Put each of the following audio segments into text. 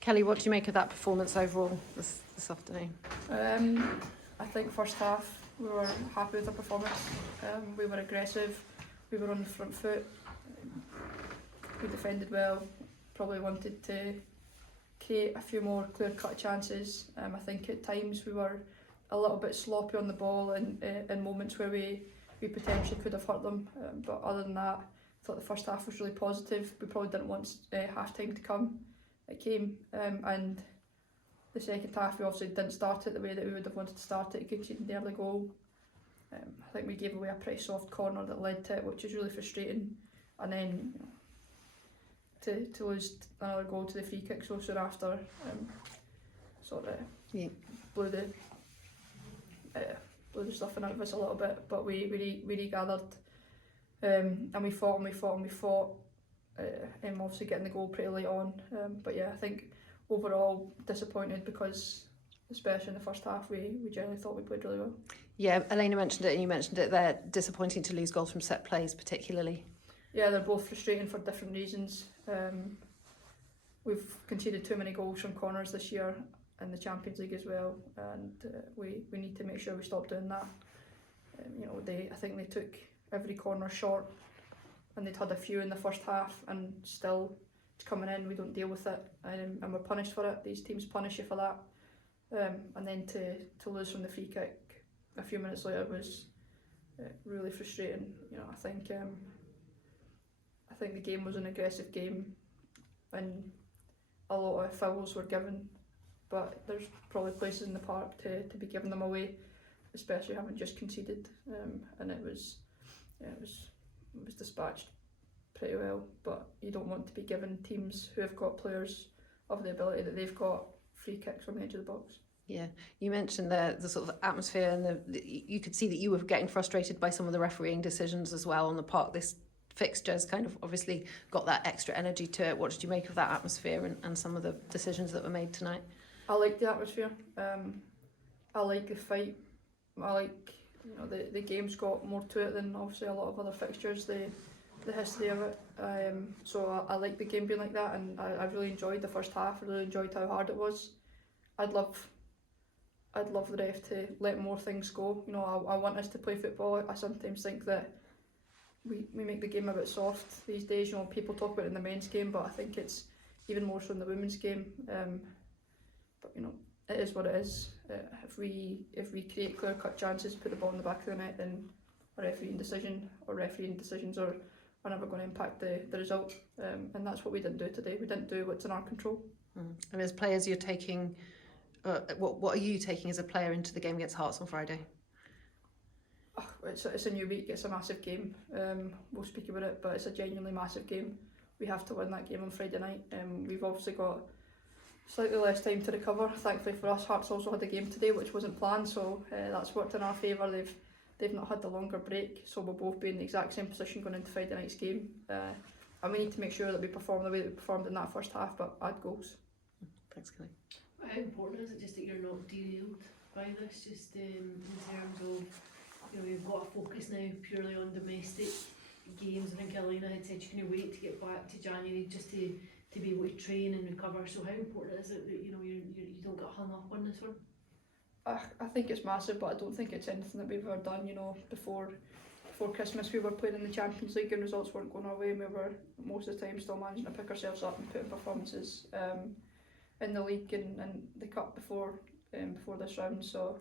Kelly, what do you make of that performance overall this afternoon? I think first half we were happy with the performance. We were aggressive, we were on the front foot, we defended well, probably wanted to create a few more clear-cut chances. I think at times we were a little bit sloppy on the ball and in moments where we potentially could have hurt them. But other than that, I thought the first half was really positive. We probably didn't want half-time to come. It came, and the second half we obviously didn't start it the way that we would have wanted to start it, conceding the early goal. I think we gave away a pretty soft corner that led to it, which is really frustrating. And then to lose another goal to the free kick so soon after sort of blew the stuffing out of us a little bit, but we regathered, and we fought obviously getting the goal pretty late on, but yeah, I think overall disappointed because especially in the first half we generally thought we played really well. Yeah, Elena mentioned it and you mentioned it there, disappointing to lose goals from set plays particularly. Yeah, they're both frustrating for different reasons. We've conceded too many goals from corners this year in the Champions League as well, and we need to make sure we stop doing that. I think they took every corner short, and they'd had a few in the first half, and still it's coming in, we don't deal with it, and we're punished for it. These teams punish you for that, and then to lose from the free kick a few minutes later was really frustrating. I think the game was an aggressive game, and a lot of fouls were given, but there's probably places in the park to be giving them away, especially having just conceded, and it was dispatched pretty well. But you don't want to be giving teams who have got players of the ability that they've got free kicks from the edge of the box. Yeah, you mentioned the sort of atmosphere, and you could see that you were getting frustrated by some of the refereeing decisions as well on the park. This fixture's kind of obviously got that extra energy to it. What did you make of that atmosphere and some of the decisions that were made tonight? I like the atmosphere. I like the fight. I like the game's got more to it than obviously a lot of other fixtures. The history of it. So I like the game being like that, and I really enjoyed the first half. I really enjoyed how hard it was. I'd love the ref to let more things go. I want us to play football. I sometimes think that we make the game a bit soft these days. People talk about it in the men's game, but I think it's even more so in the women's game. But it is what it is. If we create clear-cut chances, put the ball in the back of the net, then a refereeing decisions are never going to impact the result. And that's what we didn't do today. We didn't do what's in our control. And as players, you're taking. What are you taking as a player into the game against Hearts on Friday? It's a new week, it's a massive game. We'll speak about it, but it's a genuinely massive game. We have to win that game on Friday night. We've obviously got slightly less time to recover. Thankfully for us, Hearts also had a game today which wasn't planned, so that's worked in our favour. They've not had the longer break, so we'll both be in the exact same position going into Friday night's game. And we need to make sure that we perform the way that we performed in that first half, but add goals. Thanks, Kelly. How important is it just that you're not derailed by this, just in terms of, you've got a focus now purely on domestic games? I think Elena had said you can wait to get back to January just to be able to train and recover. So how important is it that you don't get hung up on this one? I think it's massive, but I don't think it's anything that we've ever done. Before Christmas we were playing in the Champions League and results weren't going our way, and we were most of the time still managing to pick ourselves up and put in performances in the league and the cup before this round. So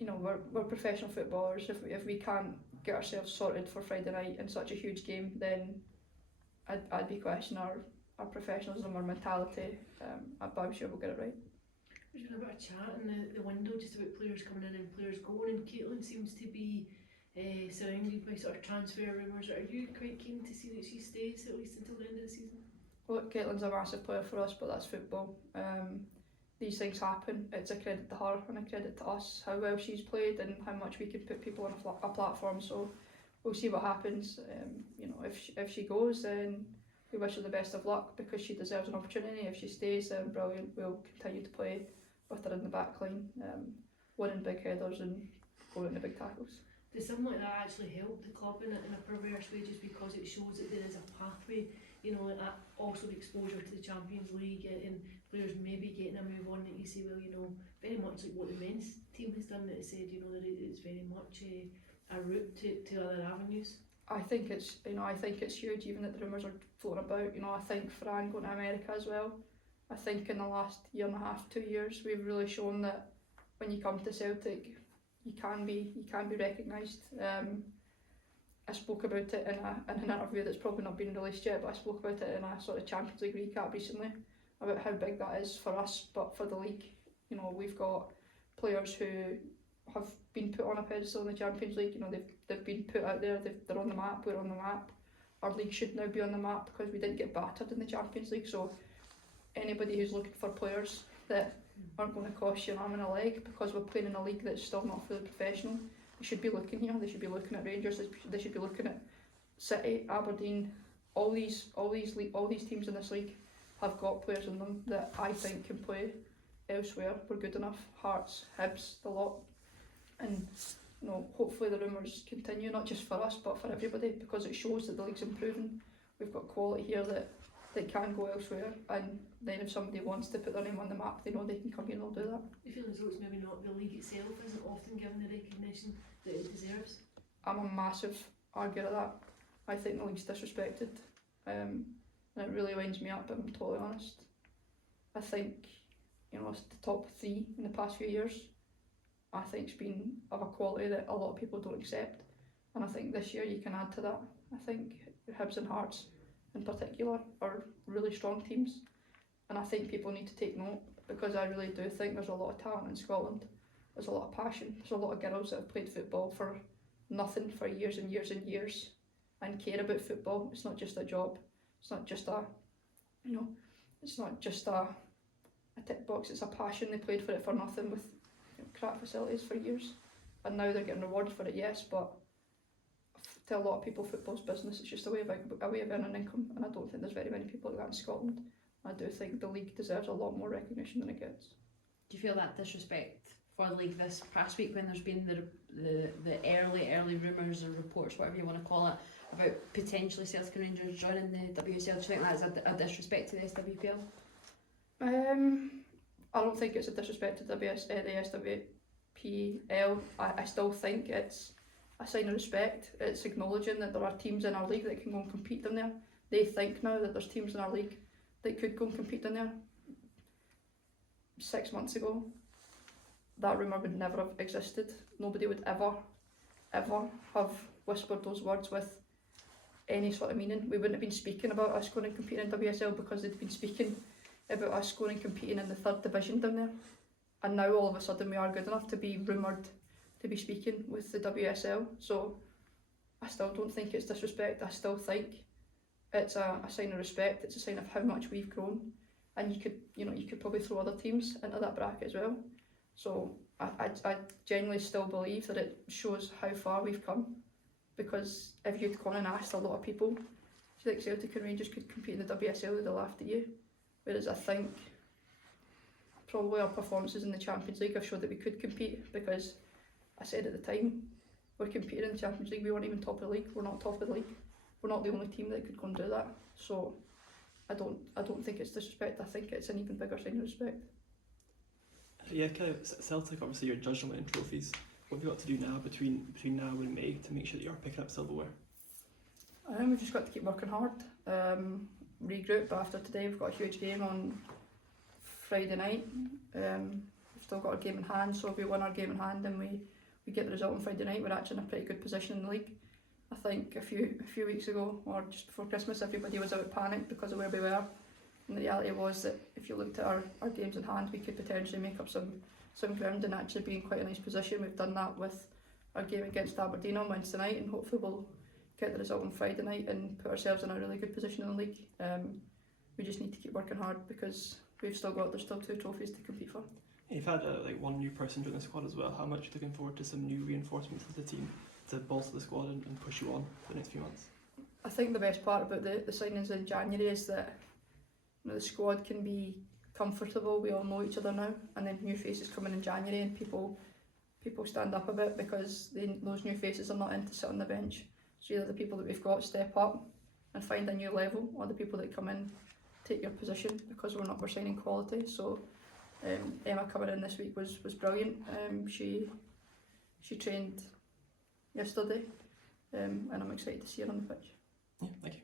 we're professional footballers. If we can't get ourselves sorted for Friday night in such a huge game, then I'd be questioning our professionalism, our mentality, but I'm sure we'll get it right. There's been a bit of chat in the window just about players coming in and players going, and Caitlin seems to be surrounded by sort of transfer rumours. Are you quite keen to see that she stays at least until the end of the season? Well, Caitlin's a massive player for us, but that's football. These things happen. It's a credit to her and a credit to us how well she's played and how much we can put people on a platform. So we'll see what happens. If she goes, then we wish her the best of luck because she deserves an opportunity. If she stays, then brilliant. We'll continue to play with her in the back line, winning big headers and going into big tackles. Does something like that actually help the club in a perverse way, just because it shows that there is a pathway, and also the exposure to the Champions League and players maybe getting a move on that you say, well, you know, very much like what the men's team has done, that it said, you know, that it's very much a route to other avenues? I think it's, you know, I think it's huge, even that the rumours are floating about. You know, I think Fran going to America as well. I think in the last year and a half, 2 years, we've really shown that when you come to Celtic, you can be recognised. I spoke about it in an interview that's probably not been released yet, but I spoke about it in a sort of Champions League recap recently about how big that is for us, but for the league. You know, we've got players who have been put on a pedestal in the Champions League. You know, they've been put out there, they're on the map, we're on the map. Our league should now be on the map because we didn't get battered in the Champions League. So anybody who's looking for players that aren't going to cost you an arm and a leg because we're playing in a league that's still not fully professional, they should be looking here. They should be looking at Rangers. They should be looking at City, Aberdeen. All these teams in this league have got players in them that I think can play elsewhere. We're good enough. Hearts, Hibs, the lot, and you know, hopefully the rumours continue, not just for us but for everybody, because it shows that the league's improving. We've got quality here that can go elsewhere, and then if somebody wants to put their name on the map, they know they can come here and they'll do that. You feel as though it's maybe not the league itself isn't often given the recognition that it deserves? I'm a massive arguer of that. I think the league's disrespected, and it really winds me up, if I'm totally honest. I think, you know, it's the top 3 in the past few years. I think it's been of a quality that a lot of people don't accept, and I think this year you can add to that. I think Hibs and Hearts in particular are really strong teams, and I think people need to take note, because I really do think there's a lot of talent in Scotland. There's a lot of passion. There's a lot of girls that have played football for nothing for years and years and years and care about football. It's not just a job. It's not just a, you know, it's not just a tick box. It's a passion. They played for it for nothing with, you know, crap facilities for years, and now they're getting rewarded for it, yes, but to a lot of people, football's business. It's just a way of earning income, and I don't think there's very many people like that in Scotland. I do think the league deserves a lot more recognition than it gets. Do you feel that disrespect for the league this past week, when there's been the early rumours or reports, whatever you want to call it, about potentially Celtic and Rangers joining the WSL? Do you think that's a disrespect to the SWPL? I don't think it's a disrespect to the SWPL. I still think it's a sign of respect. It's acknowledging that there are teams in our league that can go and compete in there. They think now that there's teams in our league that could go and compete in there. 6 months ago, that rumour would never have existed. Nobody would ever have whispered those words with any sort of meaning. We wouldn't have been speaking about us going and competing in WSL because they'd been speaking about us going and competing in the 3rd division down there. And now all of a sudden we are good enough to be rumoured to be speaking with the WSL. So I still don't think it's disrespect. I still think it's a sign of respect. It's a sign of how much we've grown. And you could probably throw other teams into that bracket as well. So I genuinely still believe that it shows how far we've come, because if you'd gone and asked a lot of people, do you think Celtic and Rangers could compete in the WSL, they'd have laughed at you. Whereas I think probably our performances in the Champions League have showed that we could compete, because I said at the time, we're competing in the Champions League, we weren't even top of the league, we're not top of the league. We're not the only team that could go and do that. So I don't think it's disrespect. I think it's an even bigger sign of respect. Yeah, kind of Celtic, obviously you're judged on winning trophies. What have you got to do now between now and May to make sure that you're picking up silverware? We've just got to keep working hard, regroup after today. We've got a huge game on Friday night. We've still got our game in hand, so if we win our game in hand and we get the result on Friday night, we're actually in a pretty good position in the league. I think a few weeks ago, or just before Christmas, everybody was out panicked because of where we were. And the reality was that if you looked at our games in hand, we could potentially make up some ground and actually be in quite a nice position. We've done that with our game against Aberdeen on Wednesday night, and hopefully we'll get the result on Friday night and put ourselves in a really good position in the league. We just need to keep working hard, because there's still 2 trophies to compete for. You've had one new person join the squad as well. How much are you looking forward to some new reinforcements to the team to bolster the squad and push you on for the next few months? I think the best part about the signings in January is that, you know, the squad can be comfortable. We all know each other now, and then new faces come in January, and people stand up a bit because those new faces are not in to sit on the bench. So either the people that we've got step up and find a new level, or the people that come in take your position because we're signing quality. So Emma coming in this week was brilliant. She trained yesterday, and I'm excited to see her on the pitch. Yeah, thank you.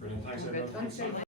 Brilliant, thanks everyone. Thanks.